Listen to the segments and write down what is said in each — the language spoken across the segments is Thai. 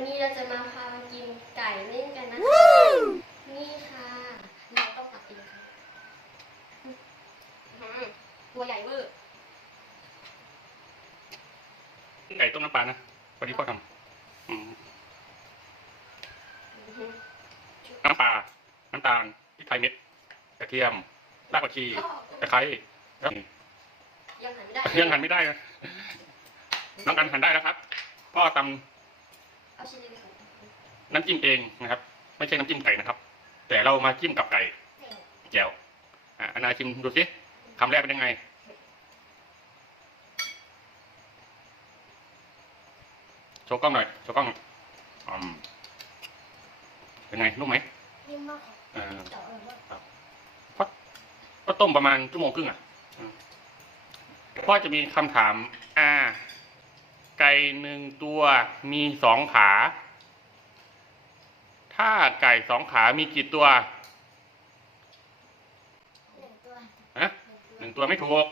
วันนี้เราจะมาพามากินไก่เล่นกันนะคะ นี่ค่ะ เราต้องตักกินค่ะอื้อหือตัวใหญ่เวอร์ไก่ต้มน้ำปลานะ วันนี้พ่อทำอืมอื้อหือน้ำปลา น้ำตาลพริกไทยเม็ด กระเทียม รากผักชี ตะไคร้แล้วยังหันไม่ได้ ยังหั่นไม่ได้นะน้องกันหั่นได้แล้วครับ พ่อตเอาชิ้นเล็กๆก่อนำ น้ำจิ้มเองนะครับ ไม่ใช่น้ำจิ้มไก่นะครับ แต่เรามาจิ้มกับไก่แจ่วอะอันนาชิมดูสิคำแรกเป็นยังไงโชว์กล้องหน่อยโชว์กล้องอืมเป็นไงนุ่มไหมนิ่มมากค่ะเออแต่อร่อยมากก็ต้มประมาณชั่วโมงครึ่งอะอืมพ่อจะมีคำถามอ่าไก่ หนึ่งตัวมีสองขา ถ้าไก่สองขามีกี่ตัวหนึ่งตัวฮะหนึ่งตัวไม่ถูก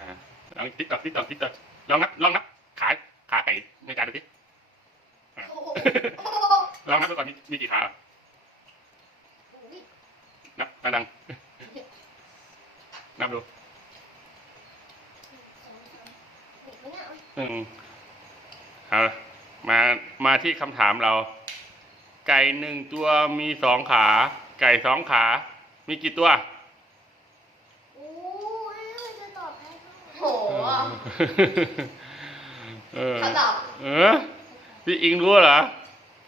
อ่าลองติ๊กต๊อกติ๊กต๊อกติ๊กต๊อกลองนับลองนับขาขาไก่ในจานดูสิโอ้โหลองนับดูก่อนมีมีกี่ขานับดังๆนับดูอืม เอามามาที่คำถามเรา ไก่หนึ่งตัวมีสองขา ไก่สองขา มีกี่ตัว โอ้ยจะตอบให้โอ้โหเออเขาตอบเออพี่อิงรู้เหรอ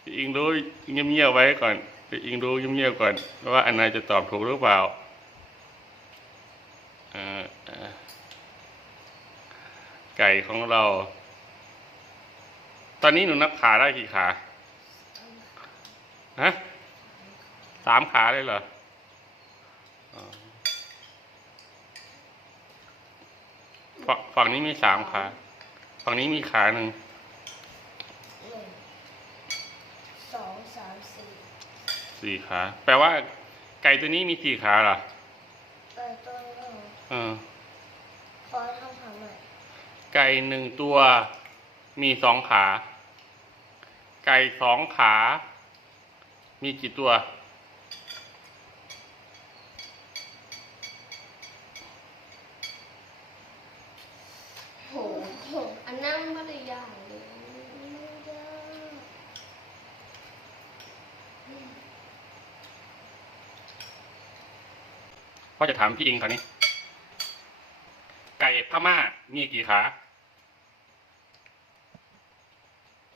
พี่อิงรู้เงียบๆไว้ก่อนพี่อิงรู้เงียบๆก่อนว่าอันไหนจะตอบถูกหรือเปล่าเออเออไก่ของเราต อนนี้หนูนับขาได้กี่ขา ฮะ สามขาเลยเหรออ๋อฝั่งฝั่งนี้มีสามขา ฝั่งนี้มีขาหนึ่งหนึ่ง สองสามสี่สี่ขา แปลว่า ไก่ตัวนี้มีสี่ขาเหรอเออตัวหนึ่งเออขอทำถามหน่อยไก่หนึ่งตัวมีสองขา ไก่สองขา มีกี่ตัว โหโหอันนั่งไม่ได้ยากเลยไม่ยากพ่อจะถามพี่อิงคราวนี้ ไก่พม่ามีกี่ขา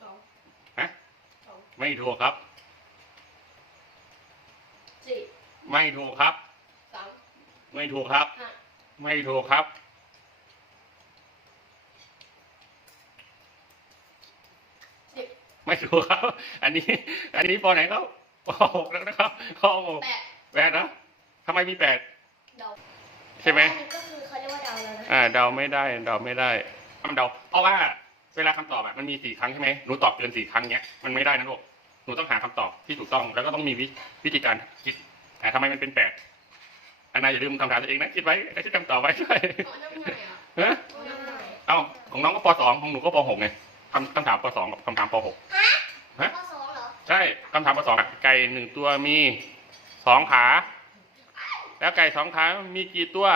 สอง ฮะ สอง ไม่ถูกครับ สี่ไม่ถูกครับ สามไม่ถูกครับ ห้าไม่ถูกครับ สิบไม่ถูกครับ อันนี้ อันนี้ปอไหนเขาปอหกแล้วนะครับปอหกแปดแปดนะทำไมมีแปดเดาใช่ไหม อันนี้ก็คือเขาเรียกว่าเดาแล้วนะอ่าเดาไม่ได้เดาไม่ได้คำเดาเพราะว่าเวลาคำตอบอะมันมีสี่ครั้งใช่ไหมหนูตอบเกินสี่ครั้งเนี้ยมันไม่ได้นะลูกห นูต้องหาคำตอบที่ถูกต้อง แล้วก็ต้องมีวิวิธีการคิดอ่าทำไมมันเป็นแปดอันนายอย่าลืมคำถามตัวเองนะคิดไว้แล้วคิดคำตอบไว้ด้วยเอาน้ำหน่อยฮะอะเอาน้ำหน่อยเอ้าของน้องก็ปสองของหนูก็ปหกไงคำคำถามปสองกับคำถามปหกฮะข้อสองเหรอใช่คำถามปสองอะไก่หนึ่งตัวมีสองขา แล้วไก่สองขา มีกี่ตัว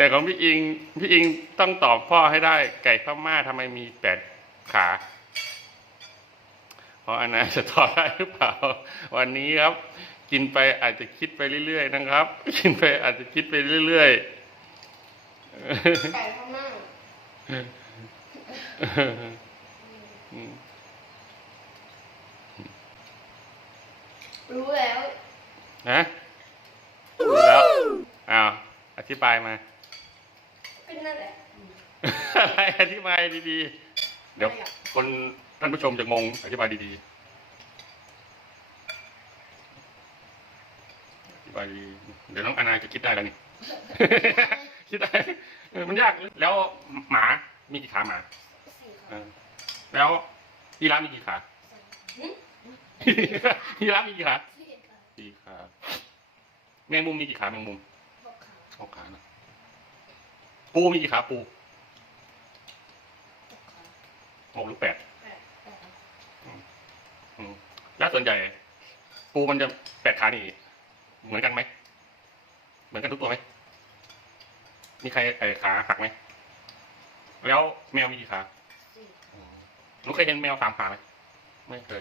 แต่ของพี่อิงพี่อิงต้องตอบพ่อให้ได้ ไก่พม่าทำไมมีแปดขา เพราะอันนั้นจะตอบได้หรือเปล่า วันนี้ครับ กินไปอาจจะคิดไปเรื่อยๆนะครับ กินไปอาจจะคิดไปเรื่อยไก่พม่าๆรู้แล้ว ฮะ รู้แล้ว อ้าว อธิบายมา เป็นนั่นแหละ อะไรอธิบายดีๆ เดี๋ยวคนท่านผู้ชมจะงงอธิบายดีๆ อธิบายดีๆเดี๋ยวน้องอานาจะคิดได้แล้วนี่ คิดได้เออมันยาก แล้วหมามีกี่ขาหมาสี่เอค่ะอแล้วยีราฟมีกี่ขาหึยีราฟมีกี่ขาสี่ค่ะสี่ขาแมงมุมมีกี่ขาแมงมุมหกค่ะหกขานะปูมีกี่ขาปู กหรือแปดแล้วส่วนใหญ่ ปูมันจะแปดขานี่เหมือนกันไหม เหมือนกันทุกตัวไหม มีใครไอ้ขาหักไหม แล้วแมวมีกี่ขาหนูเคยเห็นแมวสามขาไหม ไม่เคย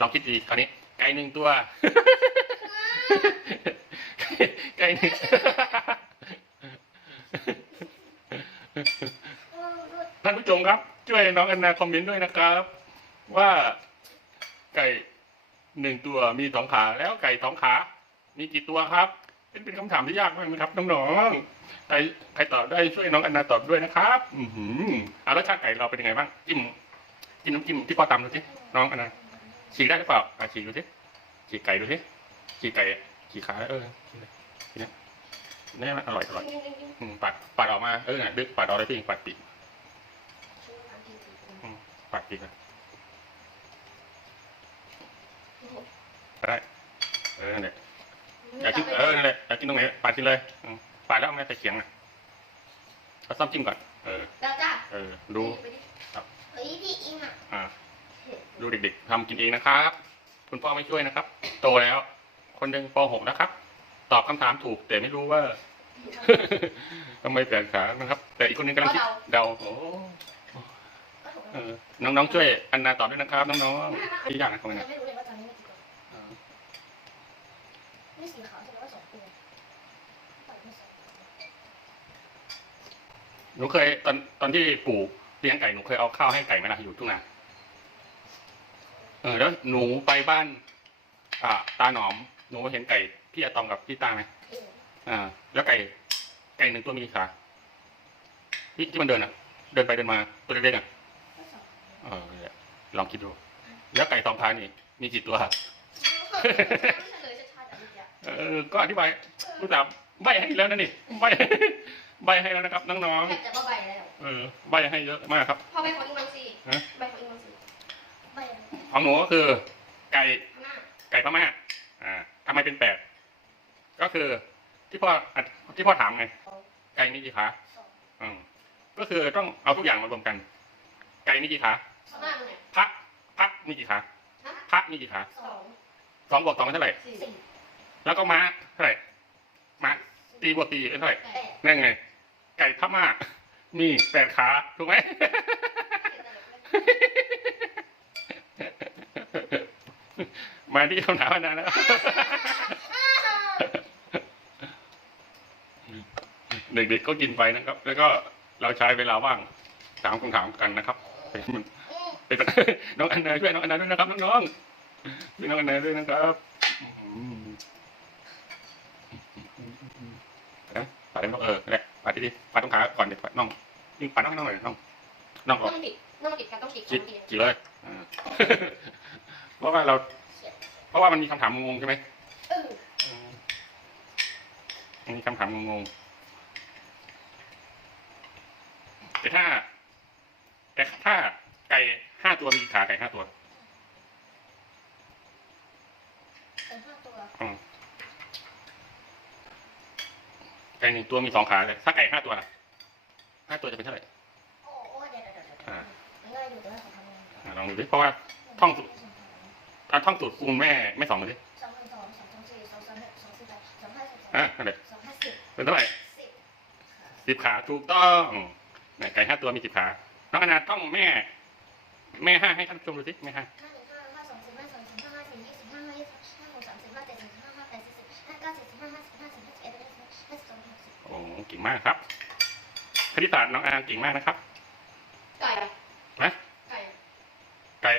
ลองคิดดีคราวนี้ ไก่หนึ่งตัว ไก่หนึ่งท่านผู้ชมครับ ช่วยน้องแอนนาคอมเมนต์ด้วยนะครับ ว่าไก่หนึ่งตัวมีสองขาแล้วไก่สองขา มีกี่ตัวครับ เป็นเป็นคำถามที่ยากมากนะครับน้องๆใครใครตอบได้ช่วยน้องแอนนาตอบด้วยนะครับ อือหืออะรสชาติไก่เราเป็นยังไงบ้างจิ้มจิ้มน้ำจิ้มที่พ่อตำดูสิน้องแอนนาฉีกได้หรือเปล่าอะฉีกดูสิฉีกไก่ดูสิฉีกไก่ฉีกขาเออเนี้ยเนี่ยมันอร่อยอร่อยปัดปัดออกมาเออน่ะดึกปัดออกเลยพี่ปัดปีก ปัดอีกนะก็ได้เออนั่นแหละอยากกินเออนั่นแหละอยากกินตรงไหนปัดกินเลยอืมปัดแล้วเอาไม่ใส่เขียงนะเอาซ้ำจิ้มก่อนเออแล้วจ้าเออดูเฮ้ยพี่อิงอะอ่า ดูเด็กๆทำกินเองนะครับ คุณพ่อไม่ช่วยนะครับ โตแล้ว คนหนึ่งป .6 นะครับ ตอบคำถามถูก แต่ไม่รู้ว่า ทำไมแปลกขานะครับ แต่อีกคนหนึงกำลังคิดเดาโอ้ เออน้องๆช่วยอันนาตอบด้วยนะครับน้องๆที่ยากนะคนนึงเราไม่รู้เลยว่าตอนนี้มีกี่ตัวอ่านี่สีขาวใช่ไหมว่าสองตัวหนูเคยตอนตอนที่ปู่เลี้ยงไก่หนูเคยเอาข้าวให้ไก่ไหมล่ะอยู่ทุ่งนาเออแล้วหนูไปบ้าน อ่า ตาหนอม หนูเห็นไก่พี่อะตอมกับพี่ตาไหมอ่า แล้วไก่ ไก่หนึ่งตัวมีกี่ขาที่ที่มันเดินอะ เดินไปเดินมาตัวเล็กๆอะ เออเนี่ยลองคิดดู แล้วไก่สองขานี่ มีกี่ตัว เฉลยชัดๆแบบนี้อะเออ ก็อธิบายรู้จักใบให้แล้วนะนี่ใบใบให้แล้วนะครับน้องแทบจะว่าใบแล้ว ๆเออใบให้เยอะมากครับ พอใบของอิงมังซีฮะ ใบของอิงมังซีใบของหนูก็คือ ไก่หน้าไก่พม่าอ่าทำไมเป็นแปดก็คือที่พ่ออะที่พ่อถามไง ไก่มีกี่ขาสองอืมก็คือต้องเอาทุกอย่างมารวมกัน ไก่มีกี่ขา สองหน้าตรงไหนพระพระมีกี่ขาฮะพระมีกี่ขาสองสองบวกสองเป็นเท่าไหร่สี่แล้วก็ม้าเท่าไหร่ม้าตีบวกตีเป็นเท่าไหร่แปดนั่นไง ไก่พม่ามีแปดขาถูกไหม มาที่คำถามอันนั้นนะครับเด็กๆก็กินไปนะครับ แล้วก็เราใช้เวลาว่างถามคำถามกันนะครับเป็ นเป็นน้องอันนาช่วยน้องอันนาด้วยนะครับน้องๆช่วยน้องอันนาด้วยนะครับอืมนะปัดได้ไหมเออแหละปัดดีๆปัดตรงขาก่อนเด็กปัดน้องยิ่งปัดน้องให้น้องหน่อยน้องน้องอต้ออกงติดต้องติดกันต้องติดจิต้องติดกี่เลยอ่าเพราะว่าเรา เพราะว่ามันมีคำถามงงๆใช่ไหมเออมันมีคำถามงงๆแต่ถ้า แต่ถ้าไก่ห้า ตัวมีขาไก่ห้าตัวเป็นห้าตัวไก่หนึ่งตัวมีสองขาเลยถ้าไก่ห้าตัวล่ะห้าตัวจะเป็นเท่าไหร่โอ้โอ้เดี๋ยวเดี๋ยวเดี๋ยวอ่าง่ายอยู่แต่ว่าขอทำยังไงอ่าลองดูดิเพราะว่า ท่องสูตรอ่าท่องสูตรคูณแม่ไม่สองเลยดิสองพันสองสองพันสี่สองพันหกสองพันแปดสองพันสิบสองอะนั่นแหละสองพันสิบเป็นเท่าไหร่สิบสิบขาถูกต้องเนี่ยไก่ห้าตัวมีสิบขา น้องอนาต้องแม่ แม่ห้าให้ท่านชมดูสิแม่ห้าห้าหนึ่งห้าห้าสองสิบห้าสองสิบห้าห้าสี่ยี่สิบห้าห้ายี่สิบห้าหกสามสิบห้าเจ็ดสิบห้าห้าแปดสิบห้าเก้าสิบห้าห้าสิบห้าสิบห้าสิบเอ็ดห้าสิบห้าสิบสองห้าสิบโอ้เก่งมากครับคณิตศาสตร์น้องอาเก่งมากนะครับ ไก่อะนะไก่อะไก่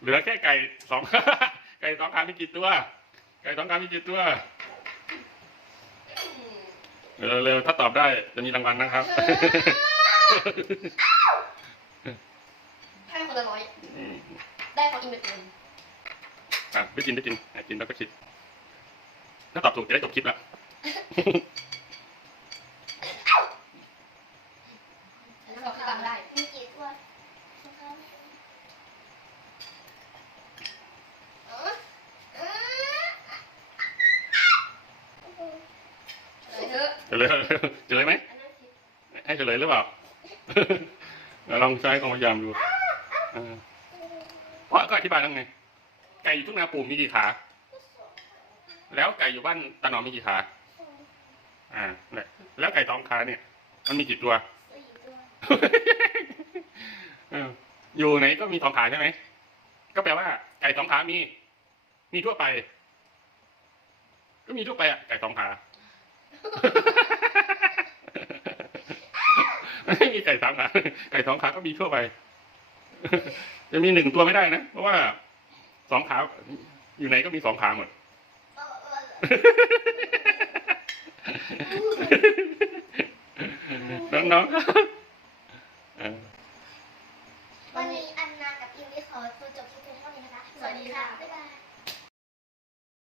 เหลือแค่ไก่สอง ไก่สองขามีกี่ตัว ไก่สองขามีกี่ตัว อืมเร็วๆถ้าตอบได้จะมีรางวัลนะครับ ให้คนละร้อยอืมได้ของอินเป็นเต็มอะไปกินไปกินอะกินแล้วก็คิด ถ้าตอบถูกจะได้จบคลิปแล้วแล้วเราตังได้ มีกี่ตัวเออเออเถอะเฉลยเฉลยไหมอันนั้นผิดให้เฉลยหรือเปล่าเราลองใช้ความพยายามดู เพราะก็อธิบายแล้วไง ไก่อยู่ทุ่งนาปูมีกี่ขา แล้วไก่อยู่บ้านตาหนอมมีกี่ขา อ่าแล้วไก่สองขาเนี่ย มันมีกี่ตัว อยู่ไหนก็มีสองขาใช่ไหม ก็แปลว่า ไก่สองขามี มีทั่วไป ก็มีทั่วไปอะ ไก่สองขาไม่มีไก่สามขา ไก่สองขาก็มีทั่วไป จะมีหนึ่งตัวไม่ได้นะ เพราะว่าสองขาอยู่ไหนก็มีสองขาหมด น้องๆวันนี้อันนากับอิววิขอตัวจบที่เพียงเท่านี้นะคะ สวัสดีค่ะ บ๊ายบาย